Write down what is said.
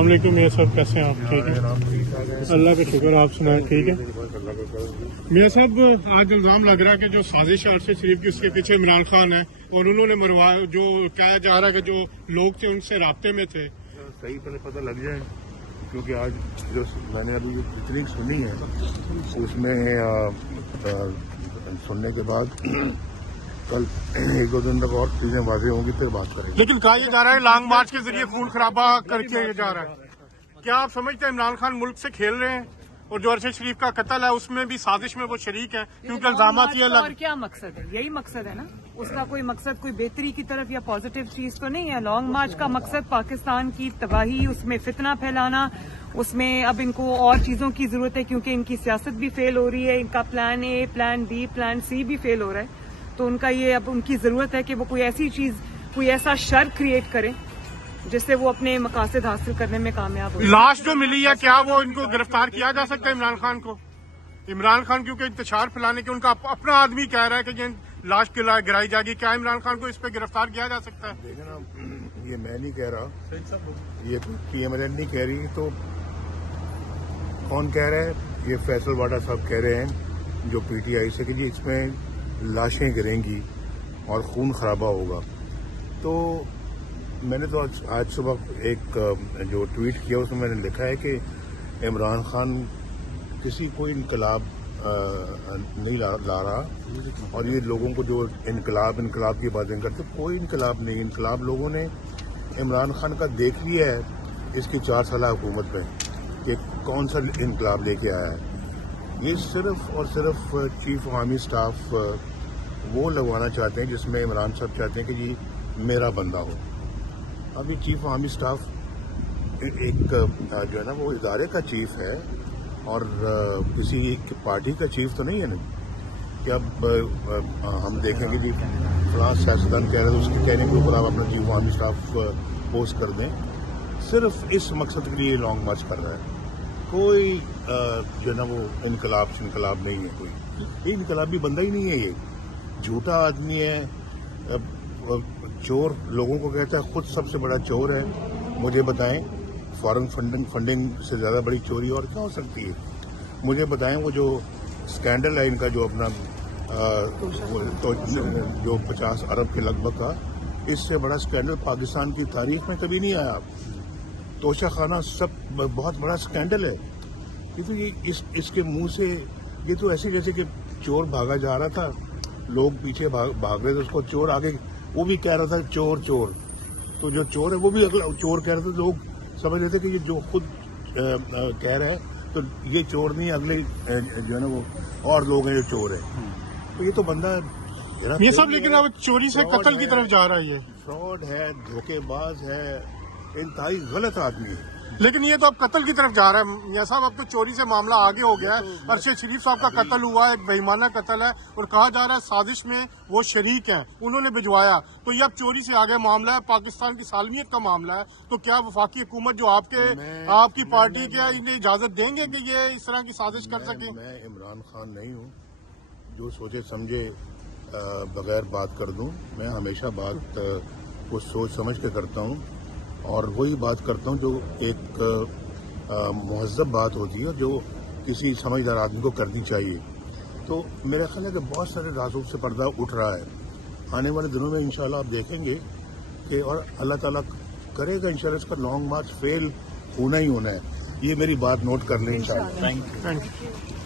अस्सलाम वालेकुम मियां साहब, कैसे हैं आप? ठीक है, अल्लाह का शुक्र। आप सुनाएं, ठीक है? मियां साहब, आज इल्जाम लग रहा है कि जो साजिश है अरशद शरीफ की, उसके पीछे इमरान खान है और उन्होंने जो कहा जा रहा है कि जो लोग थे उनसे राब्ते में थे। सही पहले पता लग जाए, क्योंकि आज जो मैंने अभी जितनी सुनी है उसमें सुनने के बाद कल एक दो दिन तक और चीजें वाज़ेह होंगी, फिर बात करेंगे। लेकिन कहा यह जा रहा है लॉन्ग मार्च के जरिए खून खराबा करके जा रहा है। क्या आप समझते हैं इमरान खान मुल्क से खेल रहे हैं? और जो अरशद शरीफ का कत्ल है उसमें भी साजिश में वो शरीक है, क्योंकि इल्जामात ये और क्या मकसद है? यही मकसद है ना उसका। कोई मकसद कोई बेहतरी की तरफ या पॉजिटिव चीज तो नहीं है। लॉन्ग मार्च का मकसद पाकिस्तान की तबाही, उसमें फितना फैलाना, उसमें अब इनको और चीजों की जरूरत है क्योंकि इनकी सियासत भी फेल हो रही है, इनका plan A, plan B, plan C भी फेल हो रहा है। तो उनका ये अब उनकी जरूरत है कि वो कोई ऐसी चीज, कोई ऐसा शर क्रिएट करें जिससे वो अपने मकासद हासिल करने में कामयाब हो। लाश जो मिली है, क्या वो इनको गिरफ्तार किया जा सकता है इमरान खान को? इमरान खान क्योंकि इंतशार फैलाने के उनका अपना आदमी कह रहा है कि ये लाश गिराई जाएगी, क्या इमरान खान को इस पे गिरफ्तार किया जा सकता है? देखिए ना, ये मैं नहीं कह रहा, ये PMLN नहीं कह रही, तो कौन कह रहा है? ये फैसल वाडा साहब कह रहे हैं जो PTI से, कि जी इसमें लाशें गिरेंगी और खून खराबा होगा। तो मैंने तो आज सुबह एक जो ट्वीट किया उसमें मैंने लिखा है कि इमरान खान किसी कोई इनकलाब नहीं ला रहा, और ये लोगों को जो इनकलाब की बातें करते, कोई इनकलाब नहीं। इनकलाब लोगों ने इमरान खान का देख लिया है इसकी 4 साल हुकूमत में कि कौन सा इनकलाब लेके आया है। ये सिर्फ और सिर्फ चीफ आर्मी स्टाफ वो लगवाना चाहते हैं जिसमें इमरान साहब चाहते हैं कि जी मेरा बंदा हो। अब ये चीफ आर्मी स्टाफ एक जो है ना वो इदारे का चीफ है और किसी पार्टी का चीफ तो नहीं है ना कि अब हम देखेंगे जी फलां सियासतदान कह रहे हैं तो उसके कहने के ऊपर आप अपना चीफ आर्मी स्टाफ पोस्ट कर दें। सिर्फ इस मकसद के लिए लॉन्ग मार्च कर रहा है। कोई जो है ना वो इनकलाब नहीं है, कोई इनकलाबी बंदा ही नहीं है। ये झूठा आदमी है, चोर लोगों को कहता है, खुद सबसे बड़ा चोर है। मुझे बताएं फॉरेन फंडिंग से ज्यादा बड़ी चोरी और क्या हो सकती है? मुझे बताएं वो जो स्कैंडल है इनका, जो अपना तो जो 50 अरब के लगभग का, इससे बड़ा स्कैंडल पाकिस्तान की तारीख में कभी नहीं आया। तोशा खाना सब बहुत बड़ा स्कैंडल है। ये तो इसके मुंह से ये तो ऐसे जैसे कि चोर भागा जा रहा था, लोग पीछे भाग रहे थे, उसको चोर आगे वो भी कह रहा था चोर चोर, तो जो चोर है वो भी अगला चोर कह रहा था। लोग समझ रहे थे कि ये जो खुद कह रहा है तो ये चोर नहीं, अगले जो है ना वो और लोग हैं जो चोर है। तो ये तो बंदा ये सब, लेकिन अब चोरी से कत्ल की तरफ जा रहा है। ये फ्रॉड है, धोखेबाज है, इंतहाई गलत आदमी है। लेकिन ये तो अब कत्ल की तरफ जा रहा है मियां साहब। अब तो चोरी से मामला आगे हो गया है। अरशद शरीफ साहब का कत्ल हुआ, एक बेईमाना कत्ल है और कहा जा रहा है साजिश में वो शरीक हैं, उन्होंने भिजवाया। तो ये अब चोरी से आगे मामला है, पाकिस्तान की सालमियत का मामला है। तो क्या वफाकी हुकूमत जो आपकी पार्टी के इन्हें इजाजत देंगे कि ये इस तरह की साजिश कर सके? मैं इमरान खान नहीं हूँ जो सोचे समझे बगैर बात कर दूं। मैं हमेशा बात को सोच समझ के करता हूँ और वही बात करता हूँ जो एक मुहज़्ज़ब बात होती है, जो किसी समझदार आदमी को करनी चाहिए। तो मेरा ख्याल है कि बहुत सारे राजों से पर्दा उठ रहा है। आने वाले दिनों में इंशाल्लाह आप देखेंगे कि, और अल्लाह ताला करेगा इंशाल्लाह, इसका लॉन्ग मार्च फेल होना ही होना है। ये मेरी बात नोट कर लें इंशाल्लाह। Thank you.